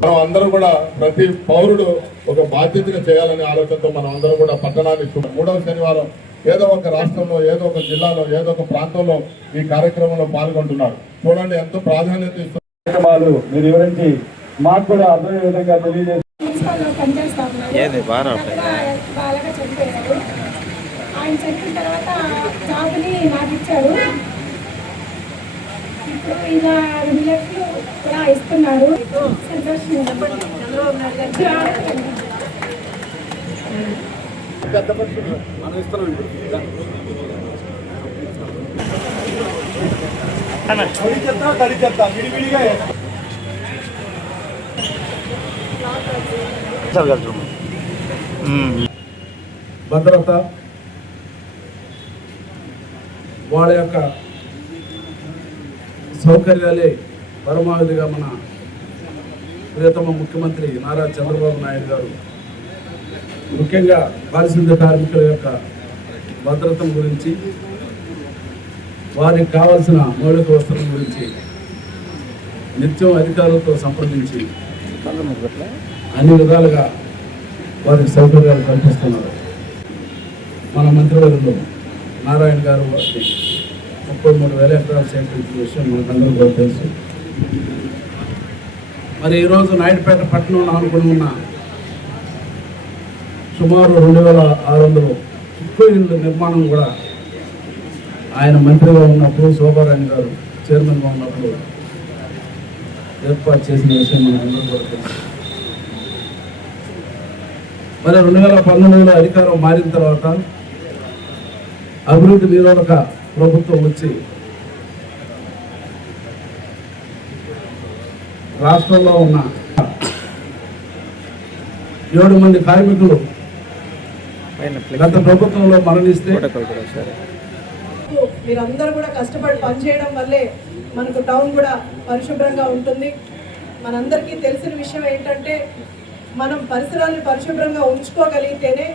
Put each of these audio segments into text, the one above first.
మనం అందరూ కూడా ప్రతి పౌరుడు ఒక బాధ్యతగా చేయాలనే ఆలోచనతో మనం అందరం కూడా పట్టణాన్ని 3వ శనివారం ఏదో ఒక రాష్ట్రంలో, ఏదో ఒక జిల్లాలో, ఏదో ఒక ప్రాంతంలో ఈ కార్యక్రమంలో పాల్గొంటున్నారు. చూడండి ఎంతో ప్రాధాన్యత ఇస్తున్న కార్యక్రమాలు మీరు వివరించి మాకు కూడా అర్థమయ్యే విధంగా తెలియజేస్తారు. ఆయన చెప్పిన తర్వాత జాబుని నాకు ఇచ్చారు. ఇప్పుడు ఇలా 2 లక్షలు కూడా ఇస్తున్నారు. భద్రత, వాళ్ళ యొక్క సౌకర్యాలే పరమావధిగా మన ప్రియతమ ముఖ్యమంత్రి నారా చంద్రబాబు నాయుడు గారు ముఖ్యంగా పారిశుద్ధ్య కార్మికుల యొక్క భద్రత గురించి, వారికి కావాల్సిన మౌలిక వసతుల గురించి నిత్యం అధికారులతో సంప్రదించి అన్ని విధాలుగా వారికి సౌకర్యాలు కల్పిస్తున్నారు. మన మంత్రివర్యులు నారాయణ గారు 33,000 ఎకరాలు సేకరించిన విషయం మనకందరూ కూడా తెలుసు. మరి ఈరోజు నాయుడుపేట పట్టణం ఆనుకుని ఉన్న సుమారు 2,600 చిక్కు ఇళ్ళ నిర్మాణం కూడా ఆయన మంత్రిగా ఉన్నప్పుడు, శోభారాణి గారు చైర్మన్గా ఉన్నప్పుడు ఏర్పాటు చేసిన విషయం మనకందరూ కూడా తెలుసు. మరి 2019లో అధికారం మారిన తర్వాత అభివృద్ధి నిరోధక ప్రభుత్వం వచ్చి రాష్ట్రంలో ఉన్న 7 మంది కార్మికులు గత ప్రభుత్వంలో మరణిస్తే మీరందరూ కూడా కష్టపడి పనిచేయడం వల్లే మనకు టౌన్ కూడా పరిశుభ్రంగా ఉంటుంది. మనందరికీ తెలిసిన విషయం ఏంటంటే మనం పరిసరాలను పరిశుభ్రంగా ఉంచుకోగలిగితేనే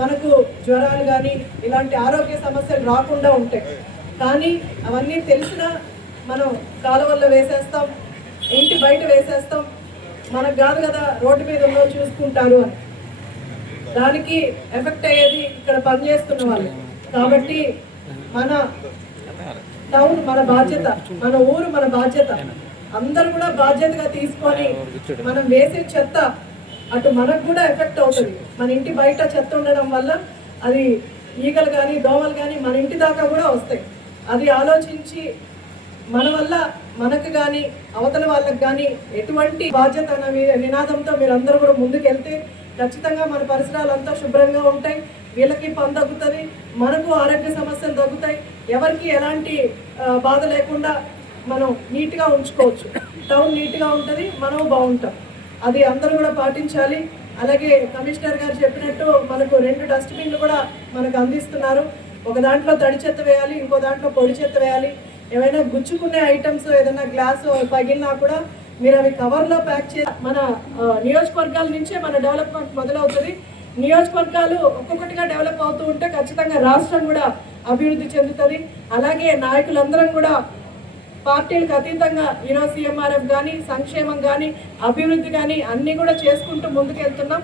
మనకు జ్వరాలు కానీ ఇలాంటి ఆరోగ్య సమస్యలు రాకుండా ఉంటాయి. కానీ అవన్నీ తెలిసినా మనం కాలువల్లో వేసేస్తాం, ఇంటి బయట వేసేస్తాం. మనకు కాదు కదా రోడ్డు మీద ఉన్నో చూసుకుంటారు అని. దానికి ఎఫెక్ట్ అయ్యేది ఇక్కడ పనిచేస్తున్న వాళ్ళు. కాబట్టి మన టౌన్ మన బాధ్యత, మన ఊరు మన బాధ్యత. అందరూ కూడా బాధ్యతగా తీసుకొని మనం వేసే చెత్త అటు మనకు కూడా ఎఫెక్ట్ అవుతుంది. మన ఇంటి బయట చెత్త ఉండడం వల్ల అది ఈగలు కానీ దోమలు కానీ మన ఇంటి దాకా కూడా వస్తాయి. అది ఆలోచించి మన వల్ల మనకు కానీ అవతల వాళ్ళకి కానీ ఎటువంటి బాధ్యత అనే నినాదంతో మీరందరూ కూడా ముందుకెళ్తే ఖచ్చితంగా మన పరిసరాలంతా శుభ్రంగా ఉంటాయి. వీళ్ళకి పని తగ్గుతుంది, మనకు ఆరోగ్య సమస్యలు తగ్గుతాయి. ఎవరికి ఎలాంటి బాధ లేకుండా మనం నీట్గా ఉంచుకోవచ్చు. టౌన్ నీట్గా ఉంటుంది, మనం బాగుంటాం. అది అందరూ కూడా పాటించాలి. అలాగే కమిషనర్ గారు చెప్పినట్టు మనకు 2 డస్ట్బిన్లు కూడా మనకు అందిస్తున్నారు. ఒక దాంట్లో తడి చెత్త వేయాలి, ఇంకో దాంట్లో పొడి చెత్త వేయాలి. ఏమైనా గుచ్చుకునే ఐటమ్స్ ఏదైనా గ్లాసు పగిలినా కూడా మీరు అవి కవర్లో ప్యాక్ చేసి మన నియోజకవర్గాల నుంచే మన డెవలప్మెంట్ మొదలవుతుంది. నియోజకవర్గాలు ఒక్కొక్కటిగా డెవలప్ అవుతూ ఉంటే ఖచ్చితంగా రాష్ట్రం కూడా అభివృద్ధి చెందుతుంది. అలాగే నాయకులందరం కూడా పార్టీలకు అతీతంగా ఈరోజు సీఎంఆర్ఎఫ్ కానీ, సంక్షేమం కానీ, అభివృద్ధి కానీ అన్నీ కూడా చేసుకుంటూ ముందుకెళ్తున్నాం.